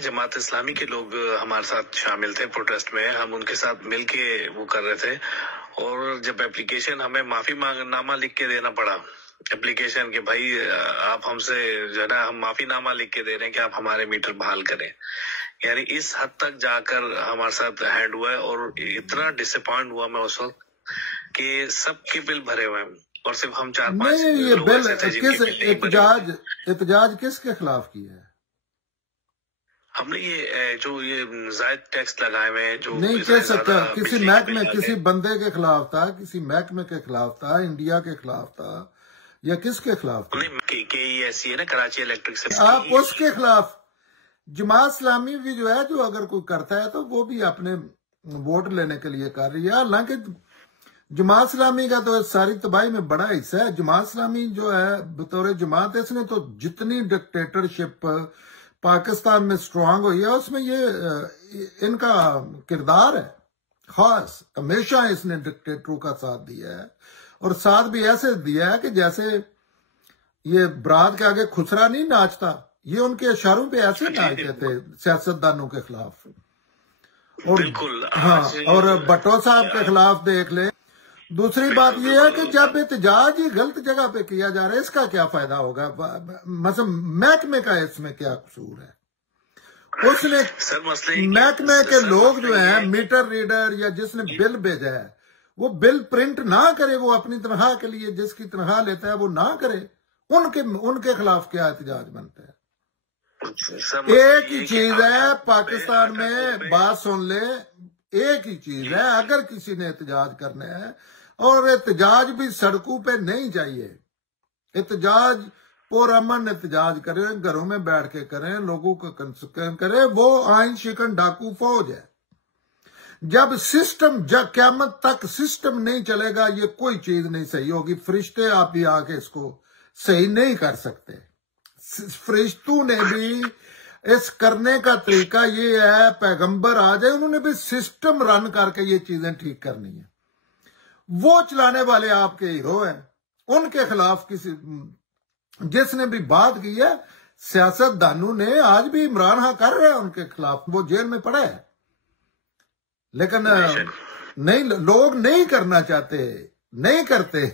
جماعت اسلامی کے لوگ ہمارے ساتھ شامل تھے پروٹیسٹ میں، ہم ان کے ساتھ مل کے وہ کر رہے تھے، اور جب اپلیکیشن ہمیں معافی نامہ لکھ کے دینا پڑا اپلیکیشن کہ بھائی آپ ہم سے جو ہے نا ہم معافی نامہ لکھ کے دے رہے ہیں کہ آپ ہمارے میٹر بحال کریں، یعنی اس حد تک جا کر ہمارے ساتھ ہینڈ ہوا ہے، اور اتنا ڈس اپوائنٹ ہوا میں اس وقت کہ سب کے بل بھرے ہوئے ہیں اور صرف ہم 4-5 یہ لوگ بل ایسے تھے جن کے بل احتجاج کس کے خلاف کی ہے؟ ہم نے یہ زائد ٹیکس لگائے ہوئے جو نہیں کہہ سکتا، کسی محکمے کسی بندے کے خلاف تھا، کسی محکمے کے خلاف تھا، انڈیا کے خلاف تھا، یا کس کے خلاف تھا؟ ایسی ہے نا کراچی الیکٹرک سے آپ اس کے خلاف جماعت اسلامی بھی جو ہے، جو اگر کوئی کرتا ہے تو وہ بھی اپنے ووٹ لینے کے لیے کر رہی ہے، حالانکہ جماعت اسلامی کا تو ساری تباہی میں بڑا حصہ ہے۔ جماعت اسلامی جو ہے بطور جماعت، اس نے تو جتنی ڈکٹیٹرشپ پاکستان میں سٹرونگ ہوئی ہے، اس میں یہ ان کا کردار ہے خاص۔ ہمیشہ اس نے ڈکٹیٹروں کا ساتھ دیا ہے، اور ساتھ بھی ایسے دیا ہے کہ جیسے یہ برات کے آگے خسرا نہیں ناچتا، یہ ان کے اشاروں پہ ایسے ناچتے تھے سیاستدانوں کے خلاف۔ اور ہاں، اور بٹو صاحب کے خلاف دیکھ لیں۔ دوسری بات یہ ہے کہ جب احتجاج ہی غلط جگہ پہ کیا جا رہا ہے، اس کا کیا فائدہ ہوگا؟ مثلا محکمے کا اس میں کیا قصور ہے؟ اس نے محکمے کے لوگ جو ہیں، میٹر ریڈر یا جس نے بل بھیجا ہے، وہ بل پرنٹ نہ کرے، وہ اپنی تنخواہ کے لیے جس کی تنخواہ لیتا ہے وہ نہ کرے، ان کے خلاف کیا احتجاج بنتا ہے؟ ایک ہی چیز ہے پاکستان میں، بات سن لے، ایک ہی چیز ہے، اگر کسی نے احتجاج کرنا ہے، اور احتجاج بھی سڑکوں پہ نہیں چاہیے، احتجاج پرامن احتجاج کریں، گھروں میں بیٹھ کے کریں، لوگوں کو کنسرن کریں، وہ آئین شکن ڈاکو فوج ہے۔ جب قیامت تک سسٹم نہیں چلے گا، یہ کوئی چیز نہیں صحیح ہوگی۔ فرشتے آپ بھی آ کے اس کو صحیح نہیں کر سکتے۔ فرشتوں نے بھی اس کرنے کا طریقہ یہ ہے، پیغمبر آ جائے، انہوں نے بھی سسٹم رن کر کے یہ چیزیں ٹھیک کرنی ہیں۔ وہ چلانے والے آپ کے ہیرو ہیں، ان کے خلاف جس نے بھی بات کی ہے، سیاست دانوں نے، آج بھی عمران خان کر رہے ہیں ان کے خلاف، وہ جیل میں پڑا ہے، لیکن نہیں، لوگ نہیں کرنا چاہتے، نہیں کرتے۔